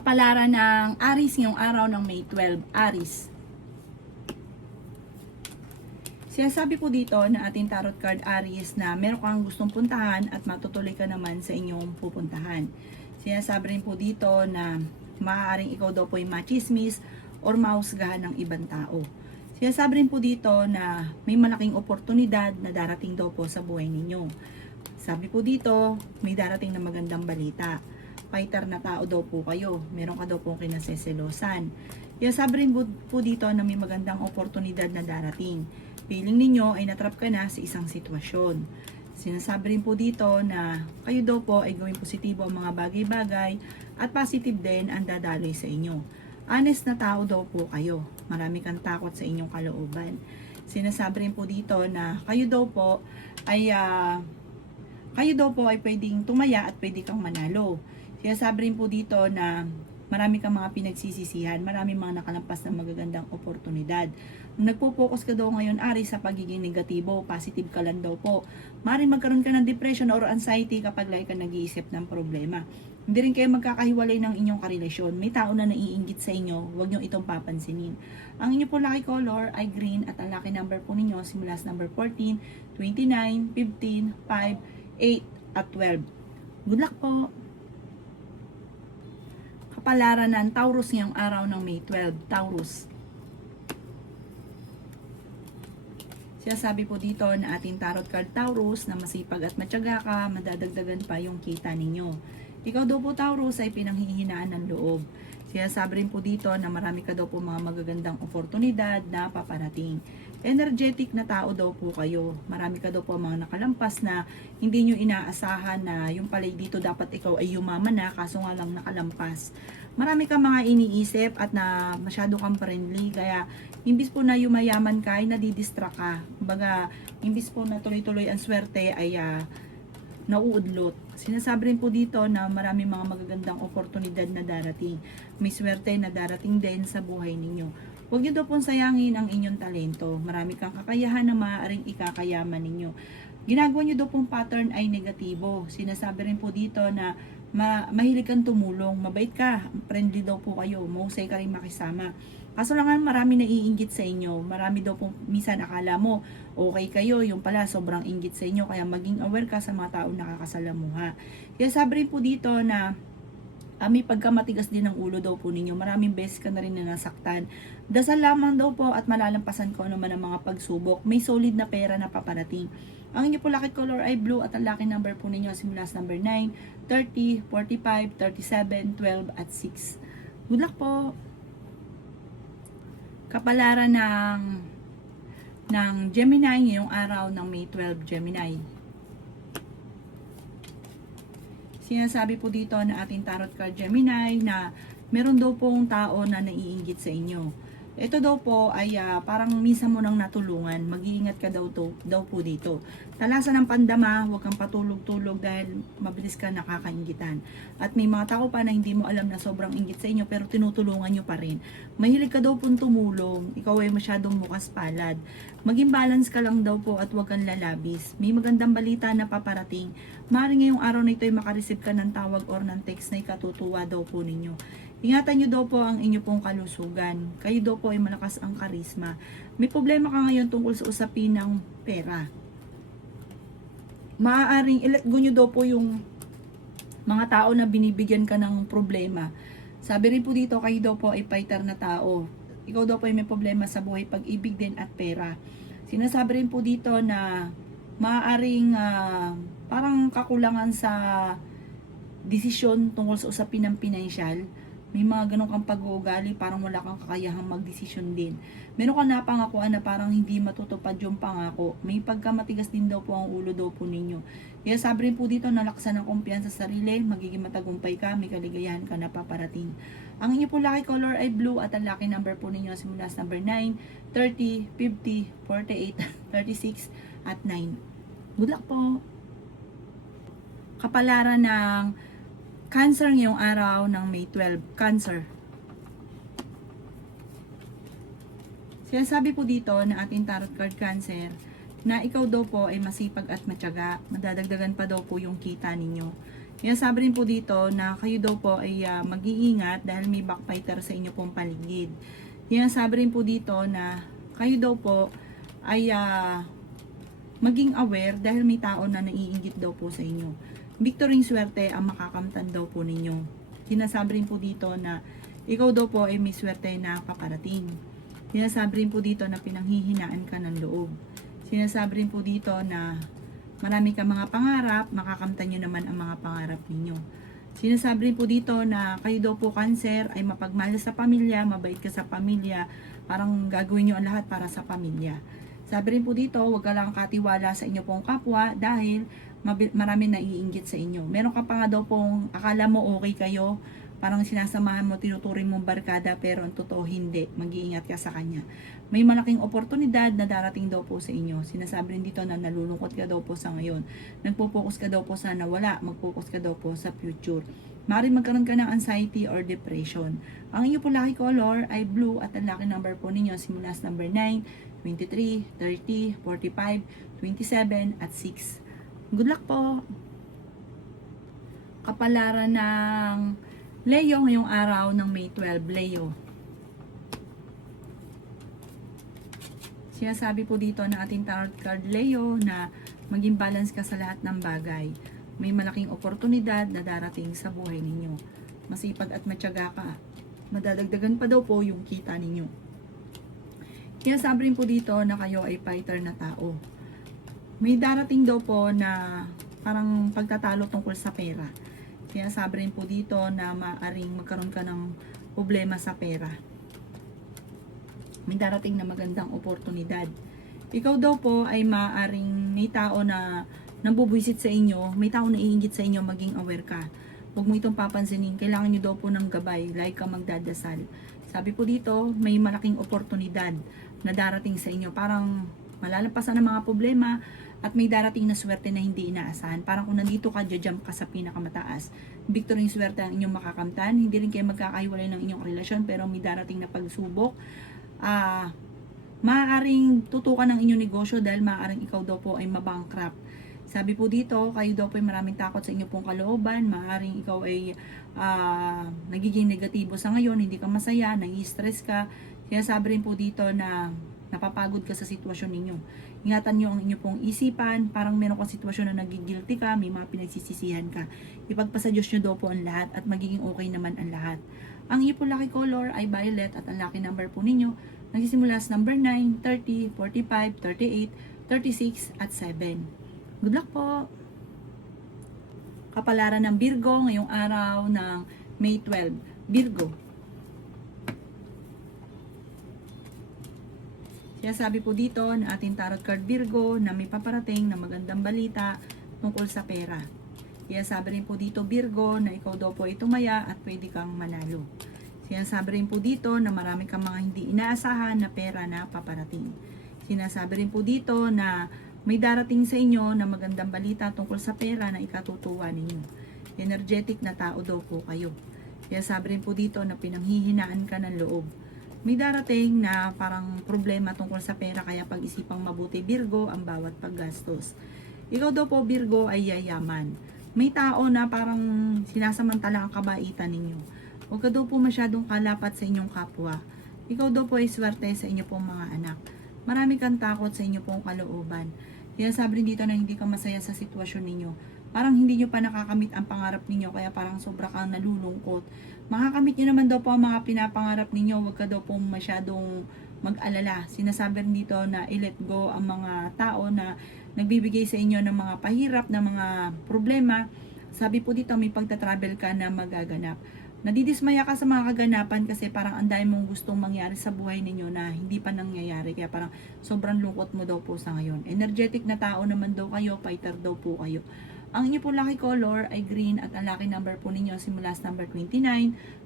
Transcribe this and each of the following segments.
Kapalaran ng Aries ngayong araw ng May 12, Aries. Sinasabi po dito na ating tarot card Aries na meron kang gustong puntahan at matutuloy ka naman sa inyong pupuntahan. Sinasabi rin po dito na maaaring ikaw daw po ay machismis or mahusgahan ng ibang tao. Sinasabi rin po dito na may malaking oportunidad na darating daw po sa buhay ninyo. Sabi po dito, may darating na magandang balita. Fighter na tao daw po kayo. Meron ka daw po kinaseselosan. Sinasabi rin po dito na may magandang oportunidad na darating. Feeling ninyo ay natrap ka na sa isang sitwasyon. Sinasabi rin po dito na kayo daw po ay gawing positibo ang mga bagay-bagay at positive din ang dadaloy sa inyo. Honest na tao daw po kayo. Marami kang takot sa inyong kalooban. Sinasabi rin po dito na kayo daw po ay pwedeng tumaya at pwede kang manalo. Sinasabi rin po dito na marami kang mga pinagsisisihan, marami mga nakalampas na magagandang oportunidad. Nagpo-focus ka daw ngayon, Aries, sa pagiging negatibo, positive ka lang daw po. Maaaring magkaroon ka ng depression or anxiety kapag lagi ka nag-iisip ng problema. Hindi rin kayo magkakahiwalay ng inyong karelasyon. May tao na naiinggit sa inyo, huwag nyo itong papansinin. Ang inyo po lucky color ay green at ang lucky number po ninyo simula sa number 14, 29, 15, 5, 8 at 12. Good luck po! Kapalaran ng Taurus ngayong araw ng May 12, Taurus. Sinasabi po dito na ating tarot card Taurus na masipag at matyaga ka, madadagdagan pa yung kita ninyo. Ikaw daw po Taurus ay pinanghihinaan ng loob. Sinasabi rin po dito na marami ka daw po mga magagandang oportunidad na paparating. Energetic na tao daw po kayo. Marami ka daw po mga nakalampas na hindi nyo inaasahan na yung palay dito dapat ikaw ay yumaman na kaso nga lang nakalampas. Marami kang mga iniisip at na masyado kang friendly kaya imbis po na yumayaman ka ay nadidistract ka. Kumbaga, imbis po na tuloy-tuloy ang swerte ay nauudlot. Sinasabi rin po dito na marami mga magagandang oportunidad na darating. May swerte na darating din sa buhay ninyo. Huwag niyo daw pong sayangin ang inyong talento. Marami kang kakayahan na maaaring ikakayaman ninyo. Ginagawa niyo daw pong pattern ay negatibo. Sinasabi rin po dito na mahilig kang tumulong, mabait ka, friendly daw po kayo, mahusay ka rin makisama. Kaso lang marami naiinggit sa inyo. Marami daw po minsan akala mo okay kayo, yung pala sobrang inggit sa inyo. Kaya maging aware ka sa mga taong nakakasalamuha. Kaya sabi rin po dito na may pagkamatigas din ng ulo daw po ninyo. Maraming beses ka na rin na nasaktan. Dasal lamang daw po at malalampasan ko naman ang mga pagsubok. May solid na pera na paparating. Ang inyo po lucky color ay blue at ang lucky number po ninyo simula sa number 9, 30, 45, 37, 12 at 6. Good luck po! Kapalaran ng Gemini ngayong araw ng May 12, Gemini. Sinasabi po dito na ating tarot card Gemini na meron daw pong tao na naiinggit sa inyo. Ito daw po ay parang minsan mo nang natulungan. Mag-iingat ka daw po dito. Talasan ng pandama, huwag kang patulog-tulog dahil mabilis ka nakakainggitan. At may mga tao pa na hindi mo alam na sobrang inggit sa inyo pero tinutulungan nyo pa rin. Mahilig ka daw pong tumulong. Ikaw ay masyadong bukas palad. Maging balance ka lang daw po at huwag kang lalabis. May magandang balita na paparating. Maaaring ngayong araw na ito ay makareceive ka ng tawag or ng text na ikatutuwa daw po ninyo. Ingatan nyo daw po ang inyo pong kalusugan. Kayo daw po ay malakas ang karisma. May problema ka ngayon tungkol sa usapin ng pera. Maaaring i-let go nyo daw po yung mga tao na binibigyan ka ng problema. Sabi rin po dito, kayo daw po ay fighter na tao. Ikaw daw po ay may problema sa buhay, pag-ibig din at pera. Sinasabi rin po dito na maaaring parang kakulangan sa desisyon tungkol sa usapin ng pinansyal. May mga ganun kang pag-uugali, parang wala kang kakayahang magdesisyon din. Meron kang napangakuan na parang hindi matutupad yung pangako. May pagkamatigas din daw po ang ulo daw po ninyo. Kaya sabi rin po dito, nalakasan ng kumpiyansa sa sarili, magiging matagumpay ka, may kaligayahan ka na paparating. Ang inyo po lucky color ay blue at ang lucky number po ninyo simula sa number 9, 30, 50, 48, 36 at 9. Good luck po! Kapalaran ng Cancer ngayong araw ng May 12. Cancer. Sinasabi po dito na ating tarot card Cancer na ikaw daw po ay masipag at matyaga. Madadagdagan pa daw po yung kita ninyo. Sabi rin po dito na kayo daw po ay mag-iingat dahil may backbiter sa inyo pong paligid. Sabi rin po dito na kayo daw po ay maging aware dahil may tao na naiinggit daw po sa inyo. Victory swerte ang makakamtan daw po ninyo. Sinasabi rin po dito na ikaw daw po ay may swerte na paparating. Sinasabi rin po dito na pinanghihinaan ka ng loob. Sinasabi rin po dito na marami ka mga pangarap, makakamtan nyo naman ang mga pangarap ninyo. Sinasabi rin po dito na kayo daw po Cancer ay mapagmahal sa pamilya, mabait ka sa pamilya, parang gagawin nyo ang lahat para sa pamilya. Sabi rin po dito, huwag ka lang katiwala sa inyo pong kapwa dahil marami naiinggit sa inyo. Meron ka pa nga daw pong akala mo okay kayo, parang sinasamahan mo, tinuturing mong barkada pero ang totoo hindi, mag-iingat ka sa kanya. May malaking oportunidad na darating daw po sa inyo. Sinasabi rin dito na nalulungkot ka daw po sa ngayon. Nagpo-focus ka daw po sa nawala, mag-focus ka daw po sa future. Maaaring magkaroon ka ng anxiety or depression. Ang inyo po lucky color ay blue at ang lucky number po ninyo simula sa number 9, 23, 30, 45, 27 at 6. Good luck po! Kapalaran ng Leo ngayong araw ng May 12, Leo. Sinasabi po dito na ating tarot card Leo na maging balance ka sa lahat ng bagay. May malaking oportunidad na darating sa buhay ninyo. Masipag at matyaga ka. Madadagdagan pa daw po yung kita ninyo. Sinasabi rin po dito na kayo ay fighter na tao. May darating daw po na parang pagtatalo tungkol sa pera. Sinasabi rin po dito na maaaring magkaroon ka ng problema sa pera. May darating na magandang oportunidad. Ikaw daw po ay maaaring may tao na nambubwisit sa inyo, may tao na iinggit sa inyo, maging aware ka. Huwag mo itong papansinin, kailangan nyo daw po ng gabay, like ka magdadasal. Sabi po dito, may malaking oportunidad na darating sa inyo. Parang malalampasan ang mga problema at may darating na swerte na hindi inaasahan. Parang kung nandito ka, jump ka sa pinakamataas. Victory yung swerte ang inyong makakamtan. Hindi rin kayo magkakahiwalay ng inyong relasyon pero may darating na pagsubok. Maaaring tutukan ng inyong negosyo dahil maaaring ikaw daw po ay mabankrupt. Sabi po dito, kayo daw po ay maraming takot sa inyo pong kalooban. Maaaring ikaw ay nagiging negatibo sa ngayon, hindi ka masaya, nai-stress ka. Kaya sabi rin po dito na napapagod ka sa sitwasyon ninyo. Ingatan nyo ang inyong pong isipan, parang meron kang sitwasyon na nagigilty ka, may mga pinagsisisihan ka. Ipagpasa Diyos nyo daw po ang lahat at magiging okay naman ang lahat. Ang inyong pong lucky color ay violet at ang lucky number po ninyo nagsisimula sa number 9, 30, 45, 38, 36 at 7. Good luck po! Kapalaran ng Virgo ngayong araw ng May 12. Virgo. Sabi po dito na ating tarot card Virgo na may paparating na magandang balita tungkol sa pera. Sabi rin po dito Virgo na ikaw daw po ay tumaya at pwede kang manalo. Sinasabi rin po dito na marami kang mga hindi inaasahan na pera na paparating. Sinasabi rin po dito na may darating sa inyo na magandang balita tungkol sa pera na ikatutuwa ninyo. Energetic na tao daw po kayo. Sinasabi rin po dito na pinanghihinaan ka ng loob. May darating na parang problema tungkol sa pera kaya pag-isipang mabuti Virgo ang bawat paggastos. Ikaw daw po Virgo ay yayaman. May tao na parang sinasamantala ang kabaitan ninyo. Huwag ka daw po masyadong kalapat sa inyong kapwa. Ikaw daw po ay swerte sa inyo pong mga anak. Marami kang takot sa inyo pong kalooban. Sinasabi rin dito na hindi ka masaya sa sitwasyon ninyo. Parang hindi nyo pa nakakamit ang pangarap ninyo kaya parang sobra kang nalulungkot. Makakamit nyo naman daw po ang mga pinapangarap ninyo. Huwag ka daw po masyadong mag-alala. Sinasabi rin dito na i-let go ang mga tao na nagbibigay sa inyo ng mga pahirap, ng mga problema. Sabi po dito may pagta-travel ka na magaganap. Nadidismaya ka sa mga kaganapan kasi parang ang dami mong gustong mangyari sa buhay ninyo na hindi pa nangyayari. Kaya parang sobrang lungkot mo daw po sa ngayon. Energetic na tao naman daw kayo, fighter daw po kayo. Ang inyo po lucky color ay green at ang lucky number po ninyo simula sa number 29,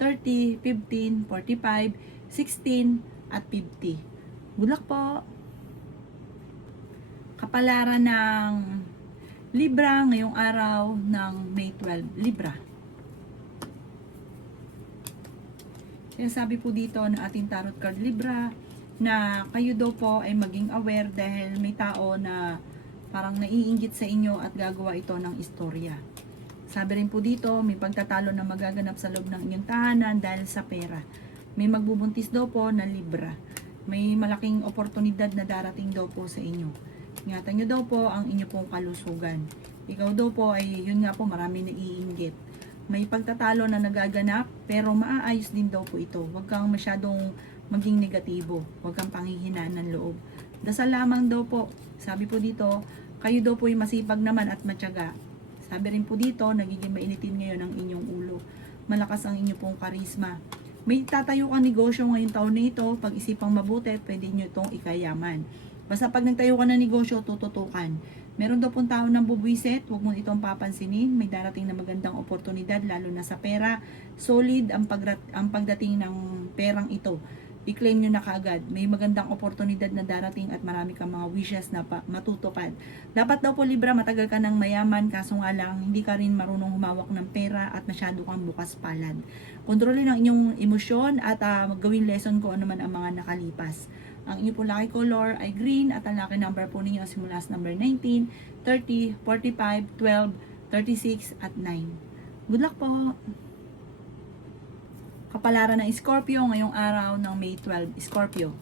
30, 15, 45, 16 at 50. Good luck po! Kapalaran ng Libra ngayong araw ng May 12. Libra. Sabi po dito na ating tarot card Libra na kayo daw po ay maging aware dahil may tao na parang naiinggit sa inyo at gagawa ito ng istorya. Sabi rin po dito, may pagtatalo na magaganap sa loob ng inyong tahanan dahil sa pera. May magbubuntis daw po na Libra. May malaking oportunidad na darating daw po sa inyo. Ingatan nyo daw po ang inyo pong kalusugan. Ikaw daw po ay, yun nga po, marami naiinggit. May pagtatalo na nagaganap, pero maaayos din daw po ito. Huwag kang masyadong maging negatibo. Huwag kang panghihinaan ng loob. Dasal lamang daw po. Sabi po dito, kayo daw po ay masipag naman at matyaga. Sabi rin po dito, nagiging mainitin ngayon ang inyong ulo. Malakas ang inyong pong karisma. May tatayo kang negosyo ngayong taon na ito. Pag-isipang mabuti, pwede nyo itong ikayaman. Basta pag nagtayo ka ng negosyo, tututukan. Meron daw pong tao ng bubwisit, huwag mo itong papansinin. May darating na magandang oportunidad, lalo na sa pera. Solid ang pagdating ng perang ito. I-claim nyo na kaagad. May magandang oportunidad na darating at marami kang mga wishes na matutupad. Dapat daw po Libra, matagal ka ng mayaman, kaso nga lang, hindi ka rin marunong humawak ng pera at masyado kang bukas palad. Kontrolin ang inyong emosyon at gawin lesson ko ano man ang mga nakalipas. Ang inyong po lucky color ay green at ang lucky number po ninyo simula sa number 19, 30, 45, 12, 36 at 9. Good luck po! Kapalaran ng Scorpio ngayong araw ng May 12. Scorpio.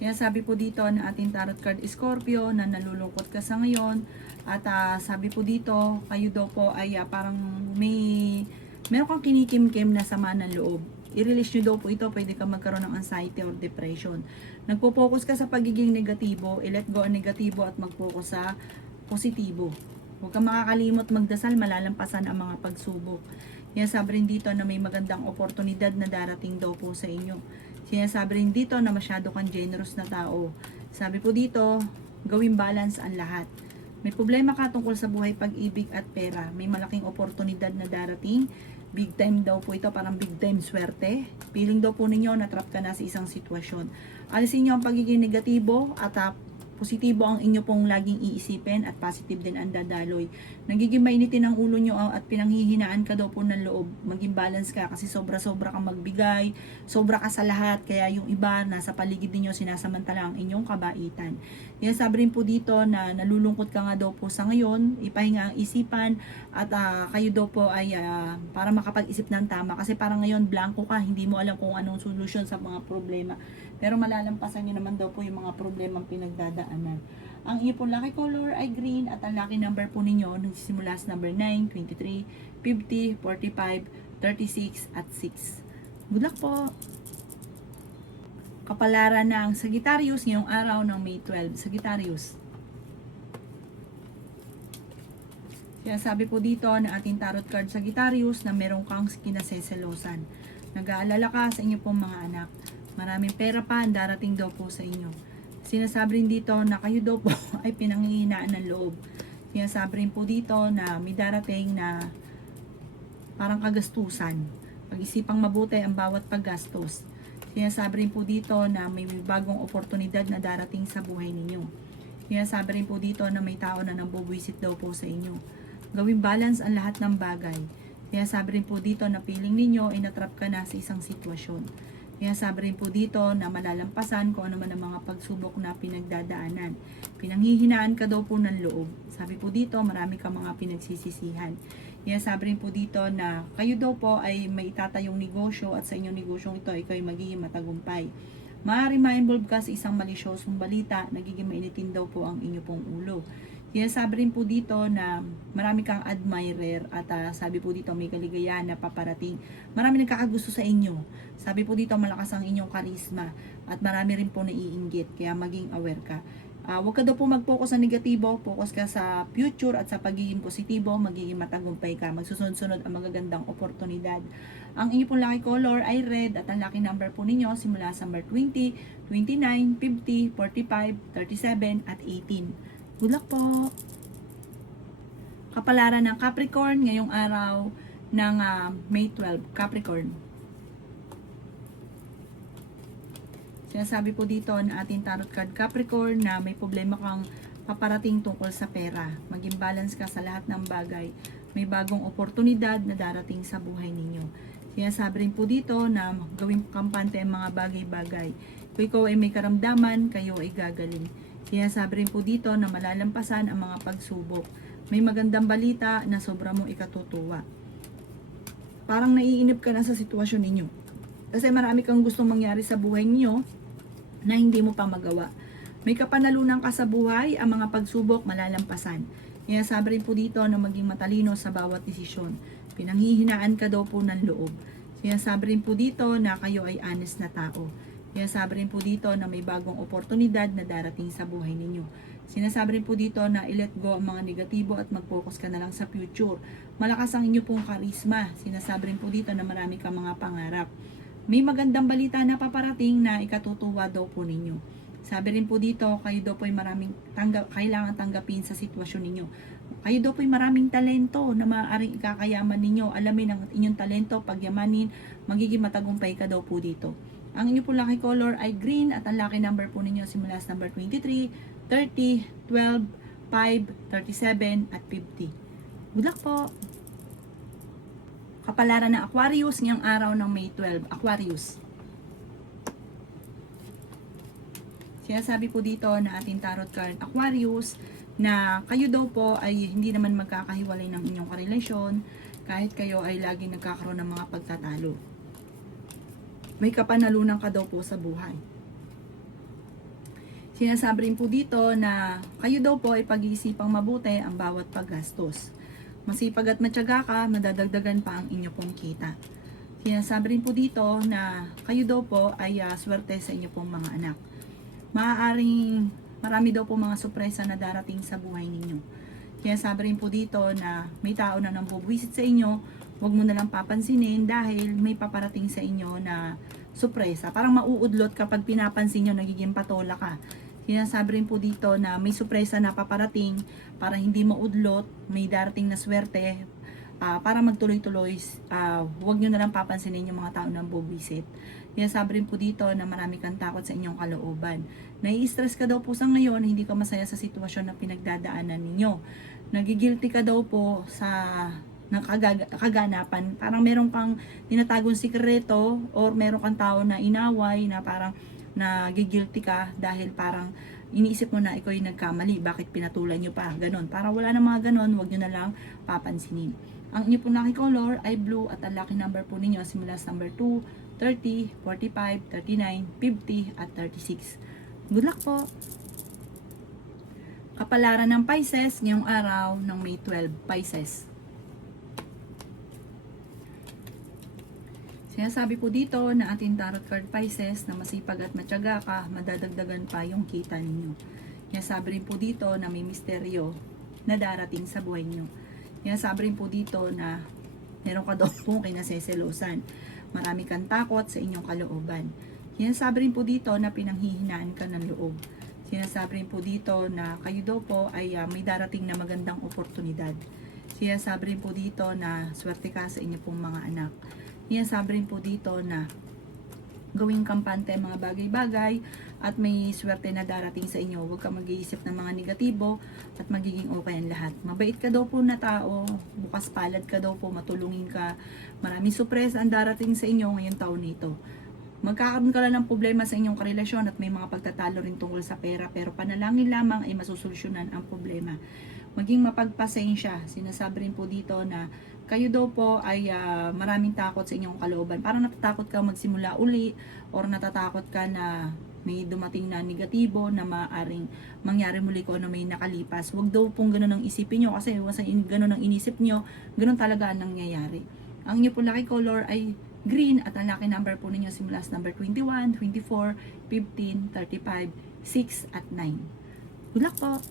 Sinasabi po dito na ating tarot card Scorpio na nalulungkot ka sa ngayon. At sabi po dito, kayo daw po ay parang meron kang kinikim-kim na sama ng loob. I-release nyo daw po ito, pwede ka magkaroon ng anxiety or depression. Nagpo-focus ka sa pagiging negatibo, i-let go ang negatibo at mag-focus sa positibo. Huwag kang makakalimot magdasal, malalampasan ang mga pagsubok. Sinasabi rin dito na may magandang oportunidad na darating daw po sa inyo. Sinasabi rin dito na masyado kang generous na tao. Sabi po dito, gawing balance ang lahat. May problema ka tungkol sa buhay, pag-ibig at pera. May malaking oportunidad na darating. Big time daw po ito, parang big time swerte. Feeling daw po ninyo na trap ka na sa isang sitwasyon. Alisin nyo ang pagiging negatibo at positibo ang inyo pong laging iisipin at positive din ang dadaloy. Nagiging mainitin ang ulo nyo at pinanghihinaan ka daw po ng loob. Maging balance ka kasi sobra-sobra kang magbigay, sobra ka sa lahat, kaya yung iba nasa paligid ninyo sinasamantala ang inyong kabaitan. Sabi rin po dito na nalulungkot ka nga daw po sa ngayon, ipahinga ang isipan at kayo daw po ay para makapag-isip ng tama kasi parang ngayon blanco ka, hindi mo alam kung anong solusyon sa mga problema. Pero malalampasan nyo naman daw po yung mga problemang pinagdadaanan. Ang iyo po lucky color ay green at ang lucky number po ninyo nagsisimula sa number 9, 23, 50, 45, 36 at 6. Good luck po! Kapalaran ng Sagittarius ngayong araw ng May 12. Sagittarius. Sabi po dito na ating tarot card Sagittarius na meron kang kinaseselosan. Nag-aalala ka sa inyo pong mga anak. Maraming pera pa ang darating daw po sa inyo. Sinasabi rin dito na kayo daw po ay pinanghihinaan ng loob. Sinasabi rin po dito na may darating na parang kagastusan. Pag-isipang mabuti ang bawat paggastos. Sinasabi rin po dito na may bagong oportunidad na darating sa buhay ninyo. Sinasabi rin po dito na may tao na nambubwisit daw po sa inyo. Gawing balance ang lahat ng bagay. Sinasabi rin po dito na feeling ninyo ay natrap ka na sa isang sitwasyon. Sabi rin po dito na malalampasan kung ano man ang mga pagsubok na pinagdadaanan. Pinanghihinaan ka daw po ng loob. Sabi po dito, marami ka mga pinagsisisihan. Sabi rin po dito na kayo daw po ay may itatayong negosyo at sa inyong negosyong ito ay kayo magiging matagumpay. Maaaring ma-involve ka sa isang malisyosong balita, nagiging mainitin daw po ang inyo pong ulo. Sabi rin po dito na marami kang admirer at sabi po dito may kaligayahan na paparating. Marami nagkakagusto sa inyo. Sabi po dito malakas ang inyong karisma at marami rin po naiinggit kaya maging aware ka. Huwag ka daw po mag-focus sa negatibo, focus ka sa future at sa pagiging positibo, magiging matagumpay ka. Magsusunod-sunod ang magagandang oportunidad. Ang inyo pong lucky color ay red at ang lucky number po ninyo simula sa number 20, 29, 50, 45, 37 at 18. Good luck po! Kapalaran ng Capricorn ngayong araw ng May 12. Capricorn. Sinasabi po dito na ating tarot card Capricorn na may problema kang paparating tungkol sa pera. Maging balance ka sa lahat ng bagay. May bagong oportunidad na darating sa buhay ninyo. Sinasabi rin po dito na gawing kampante ang mga bagay-bagay. Kung ikaw ay may karamdaman, kayo ay gagaling. Sinasabi rin po dito na malalampasan ang mga pagsubok. May magandang balita na sobra mong ikatutuwa. Parang naiinip ka na sa sitwasyon ninyo. Kasi marami kang gustong mangyari sa buhay niyo na hindi mo pa magawa. May kapanalunan ka sa buhay, ang mga pagsubok malalampasan. Sinasabi rin po dito na maging matalino sa bawat desisyon. Pinanghihinaan ka daw po ng loob. Sinasabi rin po dito na kayo ay honest na tao. Sinasabi rin po dito na may bagong oportunidad na darating sa buhay ninyo. Sinasabi rin po dito na i-let go ang mga negatibo at mag-focus ka na lang sa future. Malakas ang inyo pong karisma. Sinasabi rin po dito na marami kang mga pangarap. May magandang balita na paparating na ikatutuwa daw po ninyo. Sabi rin po dito, kayo daw po ay kailangan tanggapin sa sitwasyon ninyo. Kayo daw po ay maraming talento na maaaring ikakayaman ninyo. Alamin ang inyong talento, pagyamanin, magiging matagumpay ka daw po dito. Ang inyo po lucky color ay green at ang lucky number po ninyo simula sa number 23, 30, 12, 5, 37 at 50. Good luck po! Kapalaran ng Aquarius ngayong araw ng May 12. Aquarius. Sinasabi po dito na ating tarot card Aquarius na kayo daw po ay hindi naman magkakahiwalay ng inyong karelasyon kahit kayo ay lagi nagkakaroon ng mga pagtatalo. May kapanalunan ka daw po sa buhay. Sinasabi rin po dito na kayo daw po ay pag-iisipang mabuti ang bawat paggastos. Masipag at matyaga ka, madadagdagan pa ang inyo pong kita. Sinasabi rin po dito na kayo daw po ay swerte sa inyo pong mga anak. Maaaring marami daw po mga sorpresa na darating sa buhay ninyo. Sinasabi rin po dito na may tao na nambubwisit sa inyo, huwag mo na lang papansinin dahil may paparating sa inyo na sorpresa. Parang mauudlot kapag pinapansin nyo, nagiging patola ka. Sinasabi rin po dito na may sorpresa na paparating para hindi maudlot, may darating na swerte, para magtuloy-tuloy, huwag nyo na lang papansinin yung mga tao na bubwisit. Sinasabi rin po dito na marami kang takot sa inyong kalooban. Nai-stress ka daw po sa ngayon, hindi ka masaya sa sitwasyon na pinagdadaanan ninyo. Nagigilty ka daw po sa kaganapan. Parang meron kang tinatagong sikreto or meron kang tao na inaway na parang nagigilty ka dahil parang iniisip mo na ikaw yung nagkamali, bakit pinatulan nyo pa, ganon. Para wala na mga ganon, huwag nyo na lang papansinin. Ang inyo po lucky color ay blue at ang lucky number po ninyo simula sa number 2, 30, 45, 39, 50 at 36. Good luck po! Kapalaran ng Pisces ngayong araw ng May 12, Pisces. Sinasabi po dito na ating tarot card Pisces na masipag at matyaga ka, madadagdagan pa yung kita ninyo. Sinasabi rin po dito na may misteryo na darating sa buhay niyo. Sinasabi rin po dito na meron ka daw po kinaseselosan. Marami kang takot sa inyong kalooban. Sinasabi rin po dito na pinanghihinaan ka ng loob. Sinasabi rin po dito na kayo daw po ay may darating na magandang oportunidad. Sinasabi rin po dito na swerte ka sa inyong pong mga anak. Sinasabi rin po dito na gawing kampante ang mga bagay-bagay at may swerte na darating sa inyo. Huwag ka mag-iisip ng mga negatibo at magiging okay ang lahat. Mabait ka daw po na tao, bukas palad ka daw po, matulungin ka. Maraming sorpresa ang darating sa inyo ngayong taon nito. Magkakaroon ka lang ng problema sa inyong karelasyon at may mga pagtatalo rin tungkol sa pera, pero panalangin lamang ay masusolusyonan ang problema. Maging mapagpasensya. Sinasabi rin po dito na kayo daw po ay maraming takot sa inyong kalooban. Parang natatakot ka magsimula uli or natatakot ka na may dumating na negatibo na maaaring mangyari muli ko ano may nakalipas. Huwag daw pong ganun ang isipin nyo kasi ganun ang inisip nyo, ganun talaga ang nangyayari. Ang inyo po lucky color ay green at ang lucky number po ninyo simula sa number 21, 24, 15, 35, 6 at 9. Good luck po!